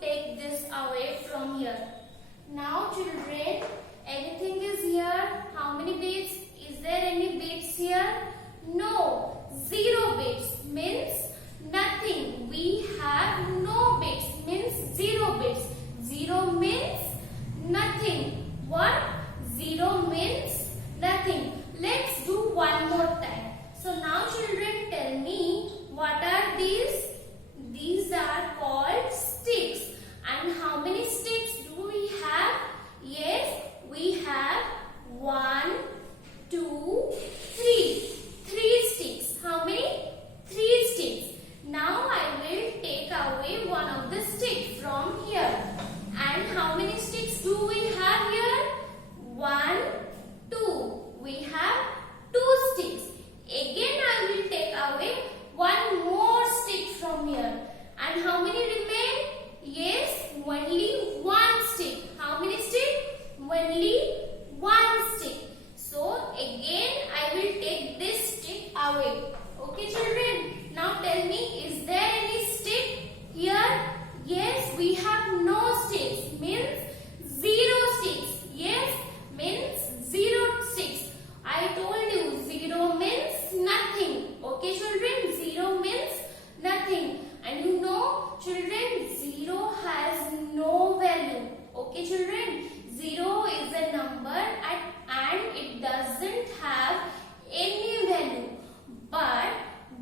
take this away from here. Now children, everything is here. How many bits? Is there any bits here? No. 0 bits means nothing. We have no bits means 0 bits. 0 means nothing. What? 0 means nothing. Let's do one more time. So now children, tell me, what are these? These are called sticks. And how many sticks do we have? Yes, we have 1, 2, 3. 3 sticks. How many? 3 sticks. Now I will take away one of the sticks from here. And how many sticks do we have here? 1, 2. We have 2 sticks. Again I will take away one more stick from here. And how many remain? Yes, only 1 stick. How many sticks? Only 1 stick. So again I will take this stick away. Okay children? Now tell me, is there any stick here? Yes, we have no sticks. Means 0 sticks. Yes, means 0 sticks. I told you 0 means nothing. Okay children? 0 means nothing. And you know children, 0 has no value. Okay children? 0 is a number and it doesn't have any value. But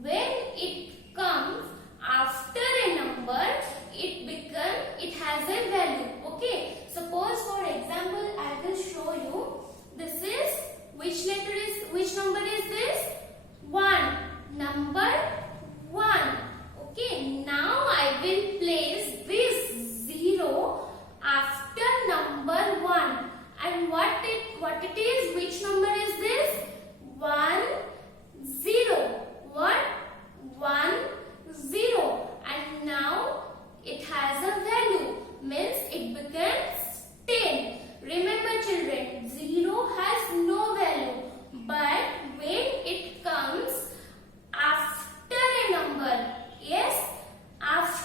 when it comes after a number, it has a value. Okay? Suppose for example, I will show you. This is, which number is this? 1. Number 1. Okay? Now I will place this 0 after number 1. And what it is? Which number is this? 1, 0. What? 1, 0. And now it has a value. Means it becomes 10. Remember children, 0 has no value. But when it comes after a number, yes, after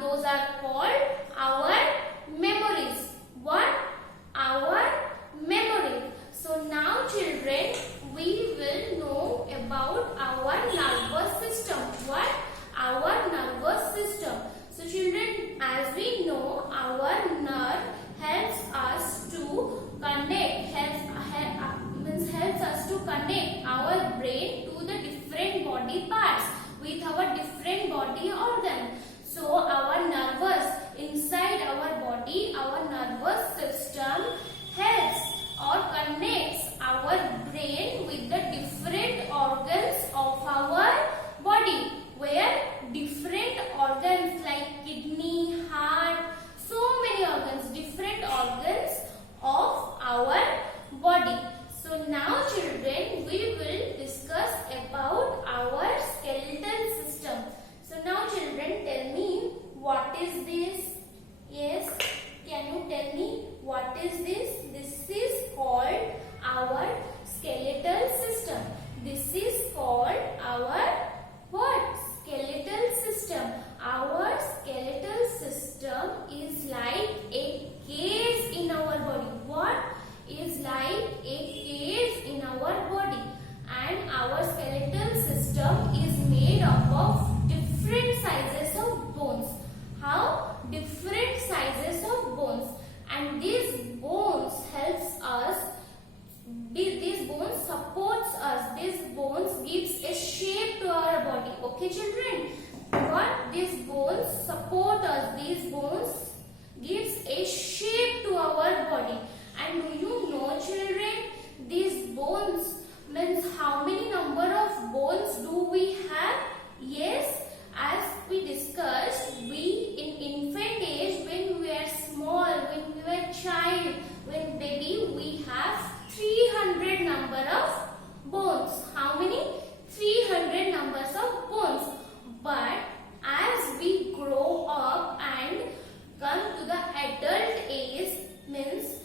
those are called our memories. What? Our memory. So now children, we will know about our nervous system. What? Our nervous system. So children, as we know, our nerve helps us to connect, helps us to connect our brain to the different body parts with our different body organs. So our nervous, inside our body, our nervous system helps or connects our brain with the different organs of our body, where different organs like kidney, heart, so many organs, different organs of our body. So now children, we will discuss about our skeletal system. So now children, tell me, what is this? Yes, can you tell me what is this? This is called our skeletal system. This is called our what? Skeletal system. Our skeletal system is like a cage in our body. What? Is like a cage in our body. And our skeletal system is made up of different sizes of bones. How? Different sizes of bones. And these bones helps us, these bones supports us, these bones gives a shape to our body. Okay children? What? These bones support us, these bones gives a shape to our body. And do you know children, these bones means how many number of bones do we have? Yes, as we discussed, we in infant age, when we are small, when we were child, when baby, we have 300 number of bones. How many? 300 numbers of bones. But as we grow up and come to the adult age, means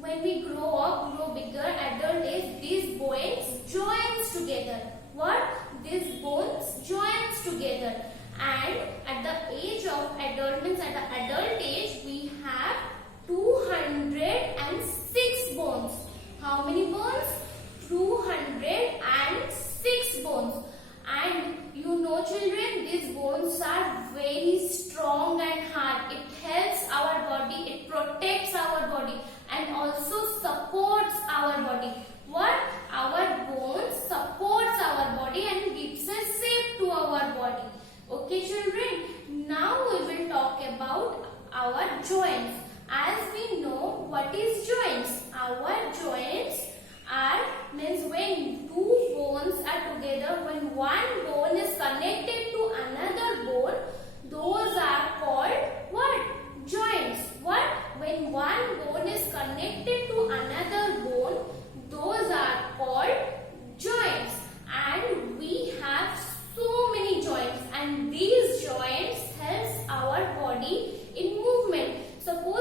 when we grow up, grow bigger, adult age, these bones joins together. What? These bones joins together. And at the age of adult, means at the adult age, we have 206 bones. How many bones? 206 bones. And you know children, these bones are very strong and hard. It helps our body, it protects our body and also supports our body. What? Our bones supports our body and gives a shape to our body. Okay children, now we will talk about our joints. As we know, what is joints? Our joints are, means when two bones are together, when one bone is connected to another bone, those are called what? Joints. What? When one bone is connected to another bone, those are called joints. And we have so many joints, and these joints helps our body in movement. Suppose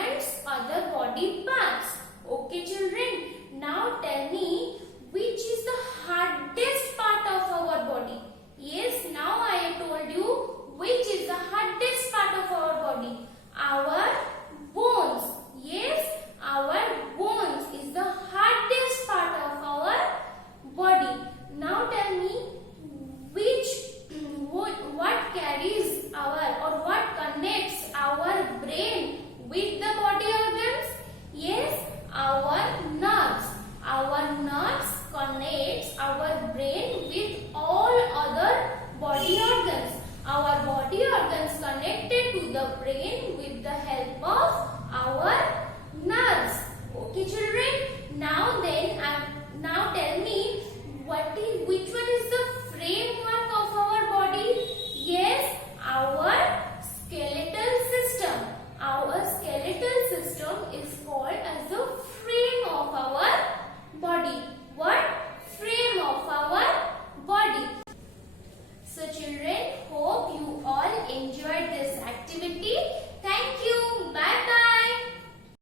diamonds or the